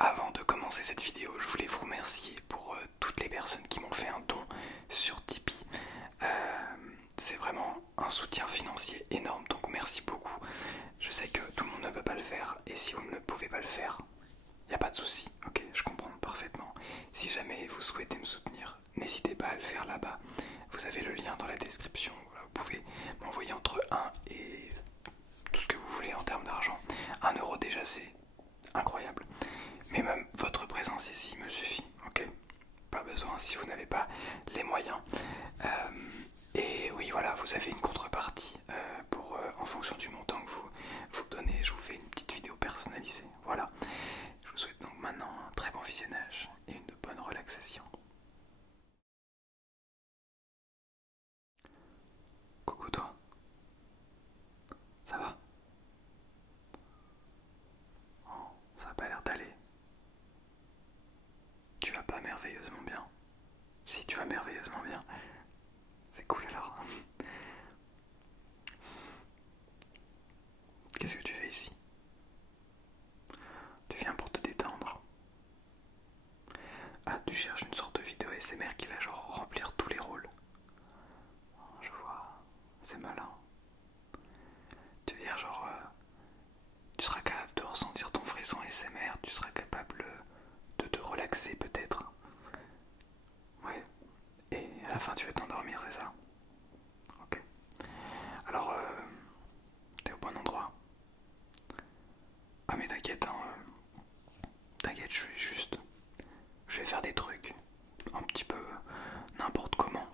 Avant de commencer cette vidéo, je voulais vous remercier pour toutes les personnes qui m'ont fait un don sur Tipeee. C'est vraiment un soutien financier énorme, donc merci beaucoup. Je sais que tout le monde ne peut pas le faire, et si vous ne pouvez pas le faire, il n'y a pas de souci, ok, je comprends parfaitement. Si jamais vous souhaitez me soutenir, n'hésitez pas à le faire là-bas. Vous avez le lien dans la description, voilà, vous pouvez m'envoyer entre 1 et tout ce que vous voulez en termes d'argent. 1 € déjà c'est incroyable. Mais même votre présence ici me suffit, ok? Pas besoin si vous n'avez pas les moyens. Et oui, voilà, vous avez une contrepartie en fonction du montant que vous donnez. Je vous fais une petite vidéo personnalisée. Voilà. Je vous souhaite donc maintenant un très bon visionnage et une bonne relaxation. Coucou toi. Ça va? Oh, ça a pas l'air d'aller. Tu vas pas merveilleusement bien. Si tu vas merveilleusement bien, c'est cool alors. Qu'est-ce que tu fais ici? Tu viens pour te détendre. Ah, tu cherches une sorte de vidéo ASMR qui va genre remplir tous les rôles. Oh, je vois, c'est malin. Tu veux dire genre, tu seras capable de ressentir ton frisson ASMR, tu seras capable de te relaxer peut-être. Ouais, et à la fin tu vas t'endormir, c'est ça? Ok. Alors, t'es au bon endroit. Ah mais t'inquiète, hein, t'inquiète, je vais faire des trucs un petit peu n'importe comment.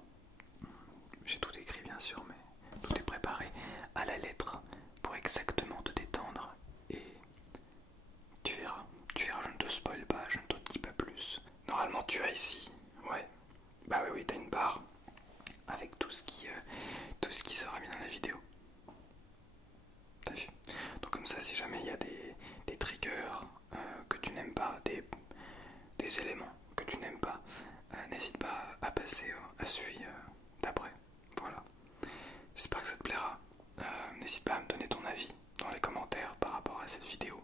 J'ai tout écrit bien sûr, mais tout est préparé à la lettre pour exactement te détendre. Et tu verras, je ne te spoil pas, je ne te dis pas plus. Normalement tu as ici, ouais, bah oui, oui, t'as une barre avec tout ce qui sera mis dans la vidéo. T'as vu? Donc comme ça, si jamais il y a des triggers que tu n'aimes pas, des éléments que tu n'aimes pas, n'hésite pas à passer à celui d'après. Voilà. J'espère que ça te plaira. N'hésite pas à me donner ton avis dans les commentaires par rapport à cette vidéo.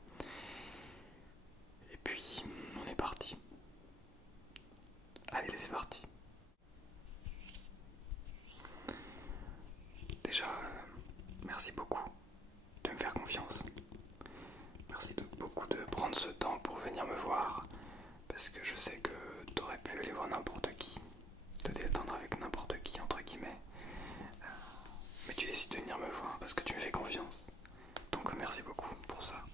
Et puis, on est parti. Allez, c'est parti. Déjà, merci beaucoup de me faire confiance. Merci beaucoup de prendre ce temps pour venir me voir. Parce que je sais que tu aurais pu aller voir n'importe qui, te détendre avec n'importe qui, entre guillemets. Mais tu décides de venir me voir parce que tu me fais confiance. Donc merci beaucoup pour ça.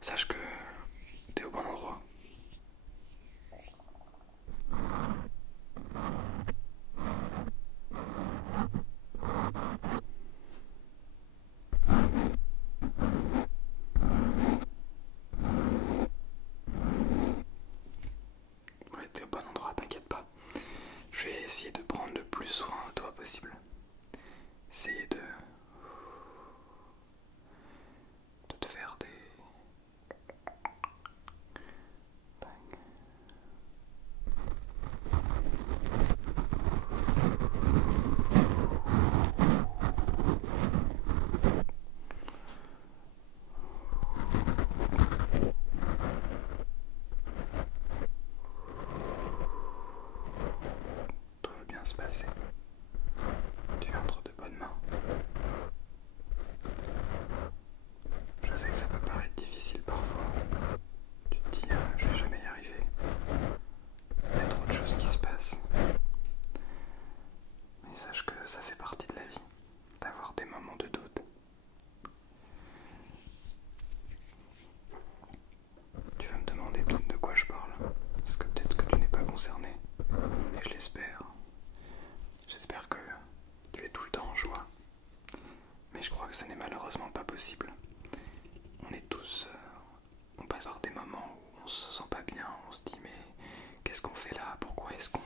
Sache que t'es au bon endroit. Ouais, t'es au bon endroit, t'inquiète pas. Je vais essayer de prendre le plus soin de toi possible. Essayer de te faire des... Tout va bien se passer. Tu es entre de bonnes mains. Je sais que ça peut paraître difficile parfois. Tu te dis, je vais jamais y arriver. Il y a trop de choses qui se passent. Mais sache que ça fait partie de la vie, d'avoir des moments de doute. Tu vas me demander de quoi je parle, parce que peut-être que tu n'es pas concerné, mais je l'espère. J'espère que tu es tout le temps en joie, mais je crois que ce n'est malheureusement pas possible. On est tous, on passe par des moments où on se sent pas bien, on se dit mais qu'est-ce qu'on fait là? Pourquoi est-ce qu'on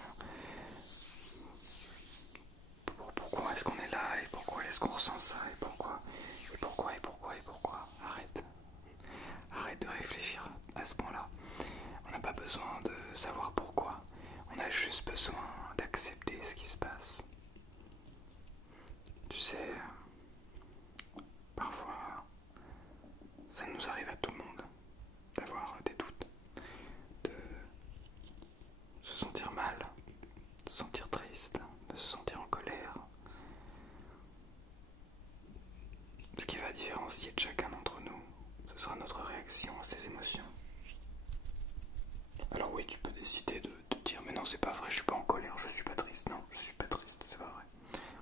est là? Et pourquoi est-ce qu'on ressent ça? Et pourquoi? Et pourquoi? Et pourquoi? Et pourquoi? Arrête. Arrête de réfléchir à ce point-là. On n'a pas besoin de savoir pourquoi. On a juste besoin d'accepter ce qui se passe. Tu sais, parfois, ça nous arrive à tout le monde. décidé de te dire mais non c'est pas vrai, je suis pas en colère, je suis pas triste, non je suis pas triste, c'est pas vrai.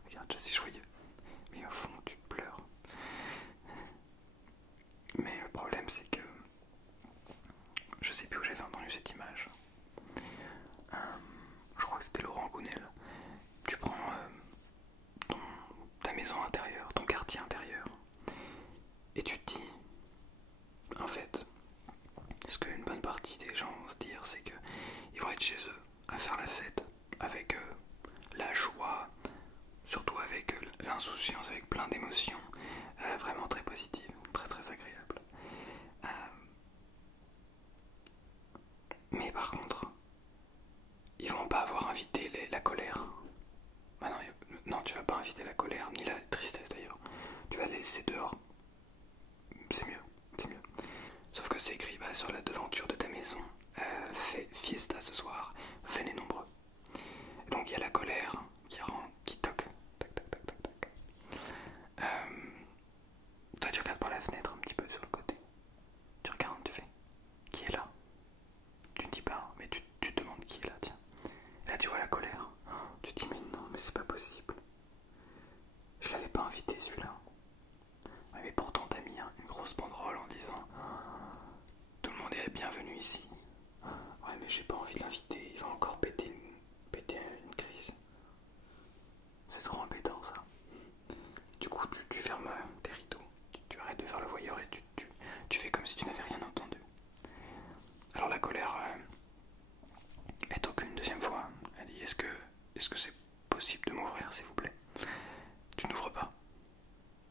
Regarde, je suis joyeux, mais au fond tu pleures. Mais le problème c'est que je sais plus où j'avais entendu cette image. Je crois que c'était Laurent Gounel. Tu prends ta maison intérieure, ton quartier intérieur, et tu te dis, en fait, ce qu'une bonne partie des gens vont se dire, c'est que ils vont être chez eux à faire la fête avec la joie, surtout avec l'insouciance, avec plein d'émotions, vraiment très positives, très très agréables. Euh, mais par contre, ils vont pas avoir invité la colère. Ah non, non, tu vas pas inviter la colère, ni la tristesse d'ailleurs. Tu vas la laisser dehors. C'est mieux, c'est mieux. Sauf que c'est écrit sur la devanture de ta maison, fait fiesta ce soir, venez nombreux. Et donc il y a la colère qui rentre, qui toque, tac tac tac tac tac. Toi tu regardes par la fenêtre un petit peu sur le côté. Tu regardes, tu fais, qui est là? Tu ne dis pas, mais tu te demandes qui est là, tiens. Et là tu vois la colère. Tu te dis mais non, mais c'est pas possible. Je l'avais pas invité celui-là. Ouais, mais pourtant t'as mis une grosse banderole en disant tout le monde est bienvenu ici. Ouais mais j'ai pas envie de l'inviter, il va encore péter une crise. C'est trop embêtant ça. Du coup tu fermes tes rideaux, tu arrêtes de faire le voyeur et tu fais comme si tu n'avais rien entendu. Alors la colère est toque une deuxième fois. Elle dit est-ce que c'est possible de m'ouvrir s'il vous plaît? Tu n'ouvres pas.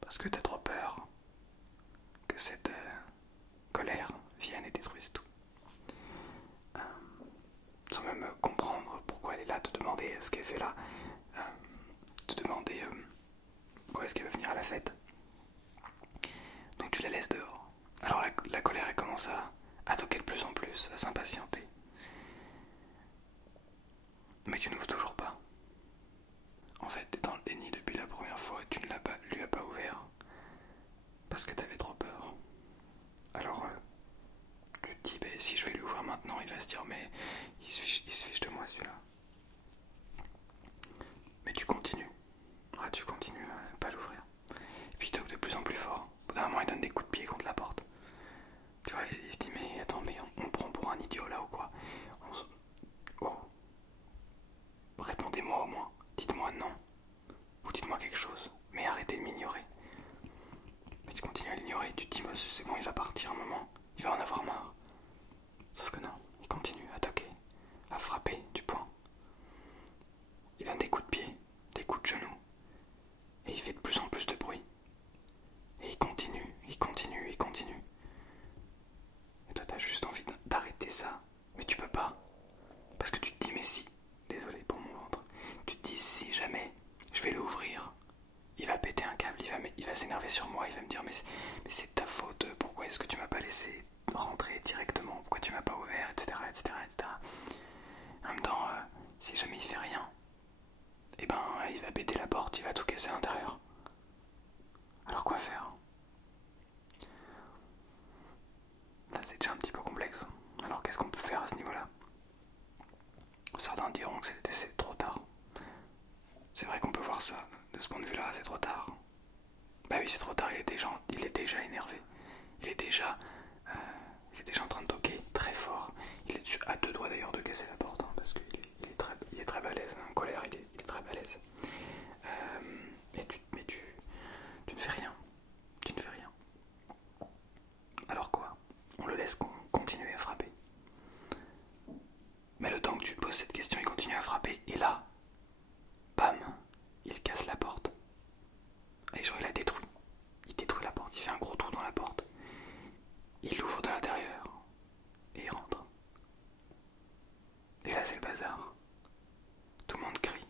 Parce que t'as trop peur que cette colère vienne et détruise tout. Sans même comprendre pourquoi elle est là, te demander ce qu'elle fait là, te demander pourquoi est-ce qu'elle veut venir à la fête. Donc tu la laisses dehors. Alors la colère elle commence à toquer de plus en plus, à s'impatienter. Mais tu n'ouvres toujours pas. En fait, t'es dans le déni depuis la première fois et tu ne lui as pas ouvert. Parce que t'avais trop peur. Alors tu te dis, si je vais lui ouvrir maintenant, il va se dire, mais il se fiche de moi celui-là. Mais tu continues. Ah, tu continues à pas l'ouvrir. Et puis il toque de plus en plus fort. Au bout d'un moment, il donne des coups de pied contre la porte. Tu vois, il se dit, mais attends, mais on prend pour un idiot là ou quoi? Oh. Répondez-moi au moins. Dites-moi non. Ou dites-moi quelque chose. Mais arrêtez de m'ignorer. Mais tu continues à l'ignorer. Tu te dis, c'est bon, il va partir un moment. Il va en avoir marre. Sauf que non, il continue à toquer, à frapper du poing. Il donne des coups de pied, des coups de genou. Et il fait de plus en plus de bruit. Et il continue, il continue, il continue. Et toi, t'as juste envie d'arrêter ça. Mais tu peux pas. Parce que tu te dis, mais si, désolé pour mon ventre, tu te dis, si jamais je vais l'ouvrir, il va péter un câble, il va s'énerver sur moi, il va me dire, mais c'est ta faute, pourquoi est-ce que tu m'as pas laissé rentrer directement, pourquoi tu m'as pas ouvert, etc. etc., etc. En même temps, si jamais il fait rien, eh ben, il va péter la porte, il va tout casser à l'intérieur. Alors quoi faire? Là, c'est déjà un petit peu complexe. Alors qu'est-ce qu'on peut faire à ce niveau-là? Certains diront que c'est trop tard. C'est vrai qu'on peut voir ça de ce point de vue-là, c'est trop tard. Bah oui, c'est trop tard, il est déjà énervé. Il est déjà en train de toquer très fort. Il est à deux doigts d'ailleurs de casser la porte, hein, parce qu'il est très balèze, en colère, il est très balèze. Mais tu ne fais rien. Tu ne fais rien. Alors quoi? On le laisse continuer à frapper. Mais le temps que tu te poses cette question, il continue à frapper, et là, bam, il casse la porte. Et genre il la détruit. Il détruit la porte, il fait un gros trou dans la porte. Il l'ouvre de l'intérieur. Et il rentre. Et là c'est le bazar. Tout le monde crie.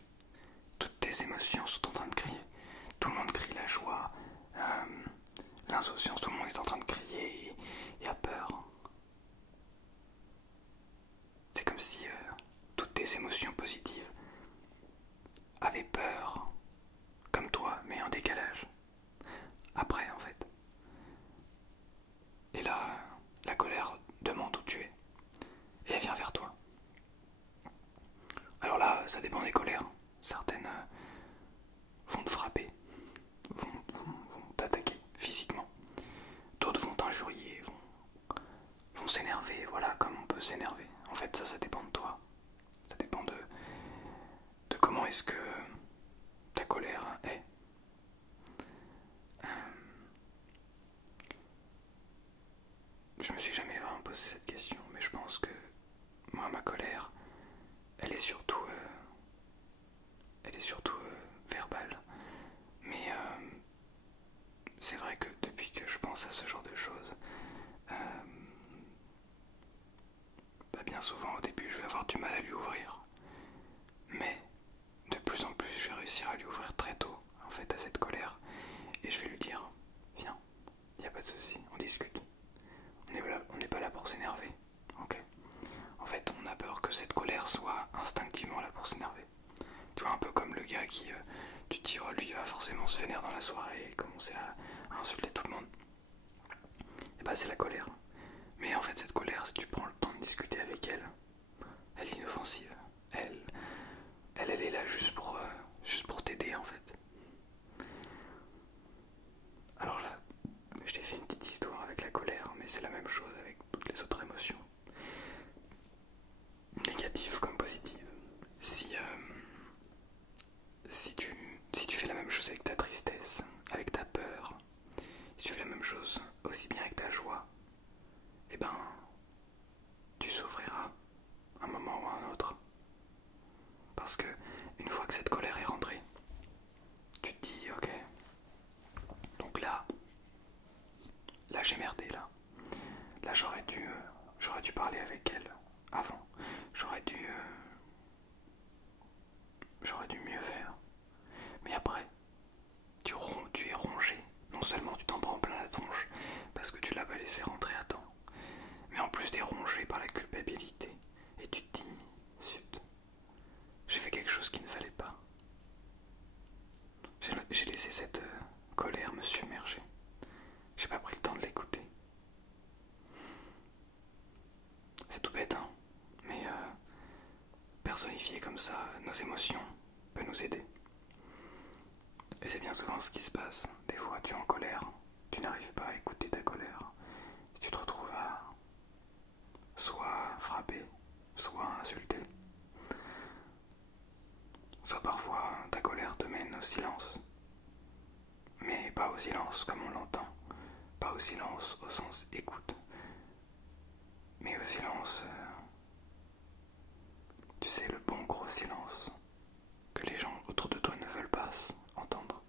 Toutes tes émotions sont en train de crier. Tout le monde crie la joie, l'insouciance, tout le monde est en train de crier et a peur. C'est comme si toutes tes émotions positives avaient peur, comme toi, mais en décalage. Après en fait. Et là, la colère demande où tu es. Et elle vient vers toi. s'énerver, voilà, comme on peut s'énerver. En fait, ça dépend de toi. Ça dépend de comment est-ce que ta colère est. Je me suis jamais vraiment posé cette question, mais je pense que moi, ma colère, elle est surtout, verbale. Mais c'est vrai que depuis que je pense à ce genre de choses, bah bien souvent au début je vais avoir du mal à lui ouvrir. Mais de plus en plus je vais réussir à lui ouvrir très tôt, en fait, à cette colère. Et je vais lui dire, viens, y a pas de souci, on discute. On n'est pas là pour s'énerver, ok? En fait, on a peur que cette colère soit instinctivement là pour s'énerver. Tu vois, un peu comme le gars qui, tu te dis, oh, lui, il va forcément se vénérer dans la soirée et commencer à insulter tout le monde. Et bah, c'est la colère. Mais en fait, cette colère, si tu prends le temps de discuter avec elle, elle est inoffensive. Elle est là juste pour t'aider, en fait. Alors là, je t'ai fait une petite histoire avec la colère, mais c'est la même chose avec toutes les autres émotions. Négatives comme positives. Si tu fais la même chose avec ta tristesse, avec ta peur, si tu fais la même chose aussi bien avec ta joie, eh ben, tu souffriras un moment ou un autre. Parce que une fois que cette colère est rentrée, tu te dis, ok, donc là j'ai merdé là. Là j'aurais dû parler avec elle avant. J'aurais dû mieux faire. Mais après, tu es rongé. Non seulement tu t'en prends plein la tronche parce que tu l'as pas laissé rentrer à temps, mais en plus t'es rongé par la culpabilité. Et tu te dis, zut, j'ai fait quelque chose qu'il ne fallait pas. J'ai laissé cette colère me submerger. J'ai pas pris le temps de l'écouter. C'est tout bête, hein, mais personnifier comme ça nos émotions peut nous aider. Et c'est bien souvent ce qui se passe. Des fois, tu es en colère, tu n'arrives pas à écouter ta colère. Et tu te retrouves à soit frapper, soit insulter. Soit parfois ta colère te mène au silence. Mais pas au silence comme on l'entend. Pas au silence au sens écoute. Mais au silence, tu sais, le bon gros silence que les gens autour de toi ne veulent pas entendre.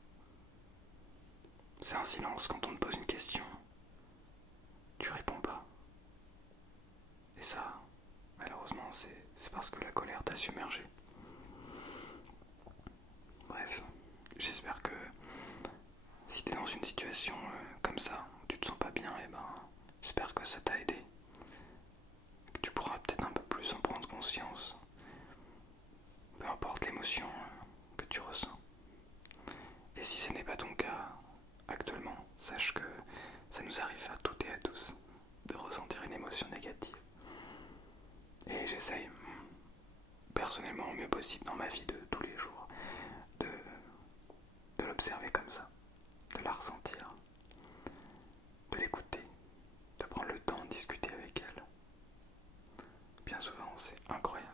C'est un silence quand on te pose une question, tu réponds pas. Et ça, malheureusement, c'est parce que la colère t'a submergé. Bref, j'espère que si t'es dans une situation comme ça, où tu te sens pas bien, et ben, j'espère que ça t'a aidé. Que tu pourras peut-être un peu plus en prendre conscience. Peu importe l'émotion que tu ressens. Et si ce n'est pas ton cas actuellement, sache que ça nous arrive à toutes et à tous de ressentir une émotion négative. Et j'essaye personnellement au mieux possible dans ma vie de tous les jours de l'observer comme ça, de la ressentir, de l'écouter, de prendre le temps de discuter avec elle. Bien souvent c'est incroyable.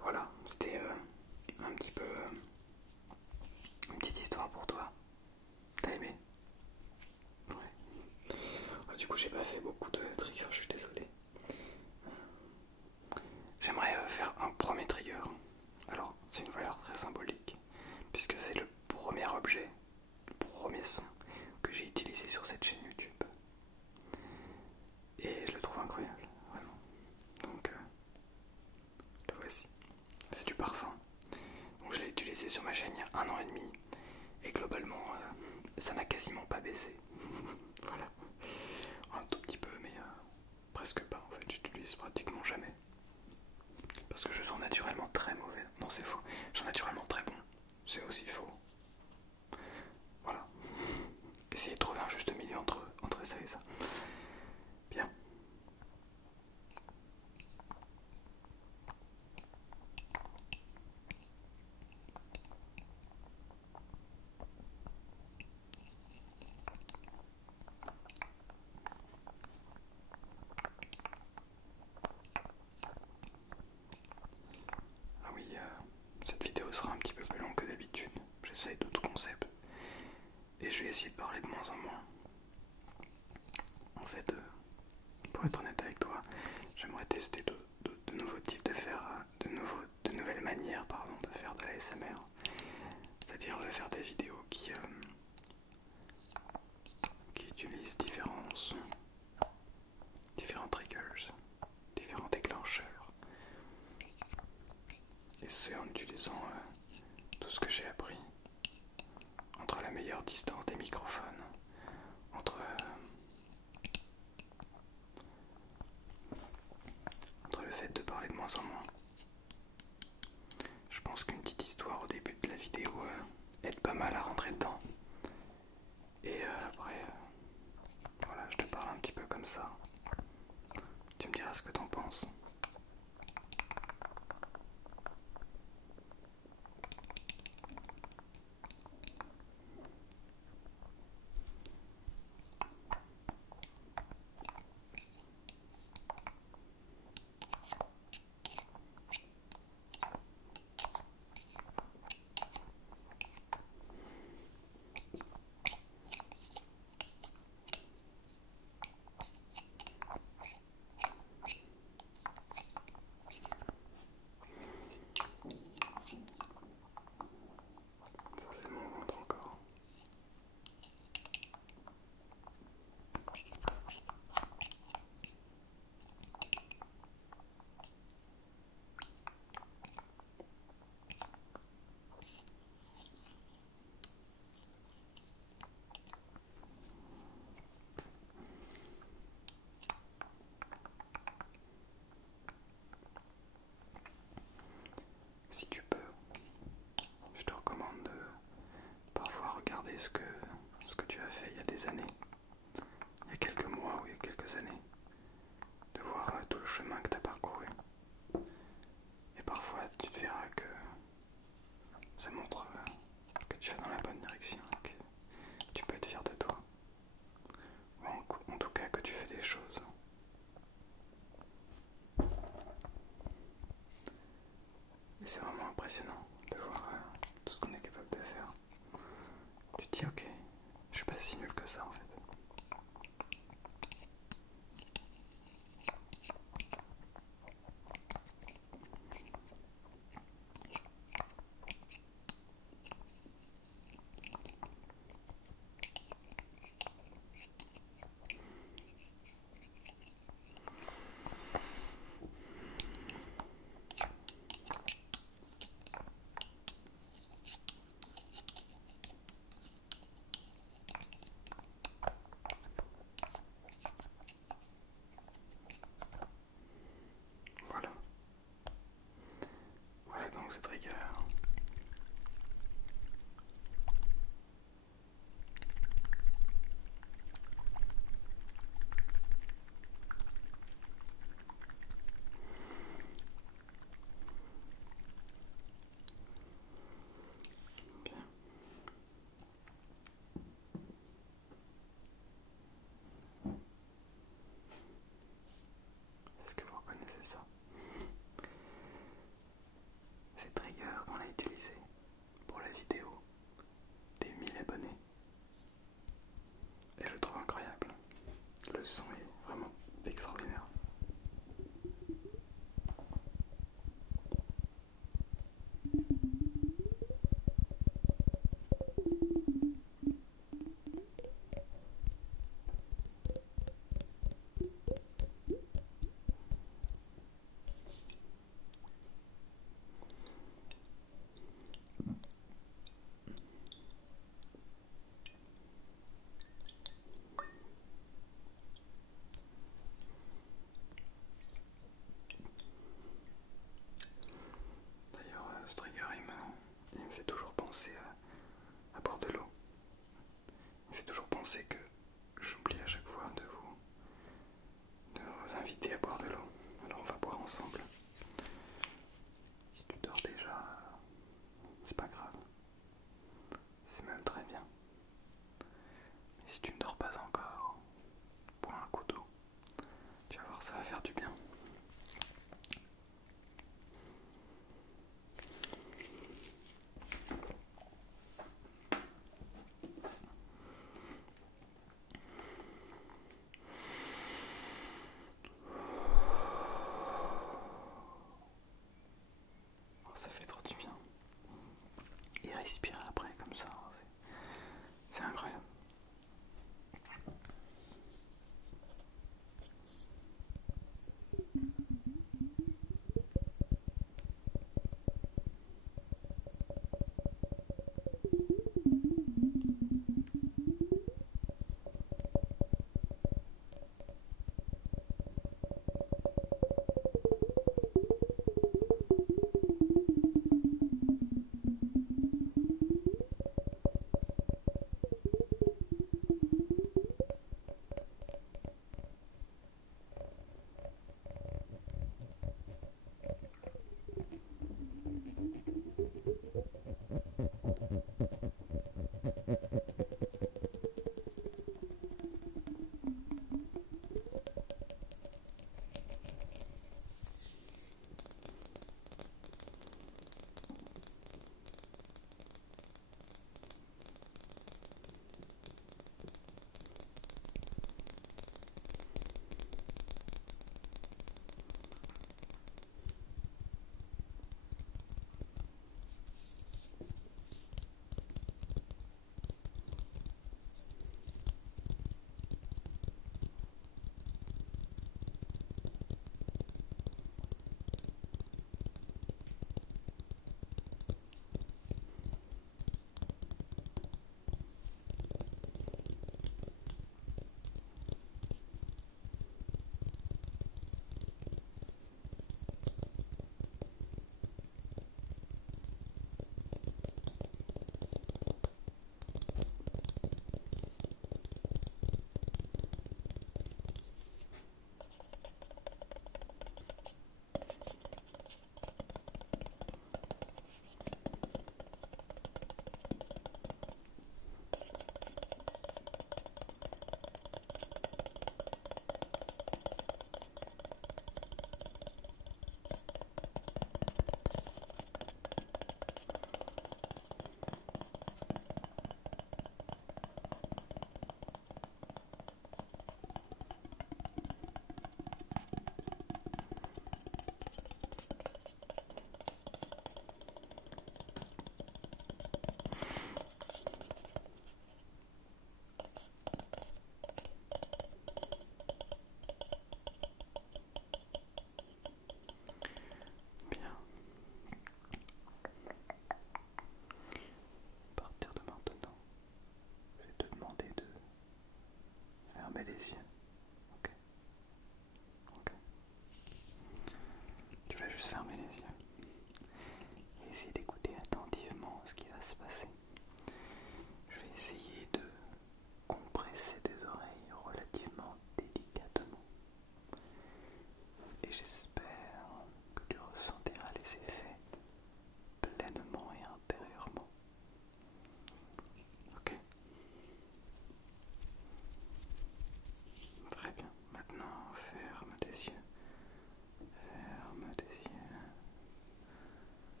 Voilà, c'était un petit peu une petite histoire pour toi. T'as aimé? Ouais. Du coup j'ai pas fait beaucoup de triggers, je suis désolé. J'aimerais faire un premier trigger. Alors c'est une valeur très symbolique puisque c'est le premier objet, le premier son que j'ai utilisé sur cette chaîne YouTube. Et je le trouve incroyable, vraiment. Donc le voici. C'est du parfum. Donc je l'ai utilisé sur ma chaîne il y a 1 an et demi. Et globalement, ça n'a quasiment pas baissé. Voilà. Un tout petit peu, mais parler de moins en moins. En fait, pour être honnête avec toi, j'aimerais tester de nouveaux types de faire, de nouvelles manières, pardon, de faire de la SMR. C'est-à-dire de faire des vidéos qui utilisent différents sons, différents triggers, différents déclencheurs. Et c'est en utilisant tout ce que j'ai appris entre la meilleure distance des microphones, entre le fait de parler de moins en moins. Je pense qu'une petite histoire au début de la vidéo aide pas mal à rentrer dedans. Et après, voilà, je te parle un petit peu comme ça. Tu me diras ce que t'en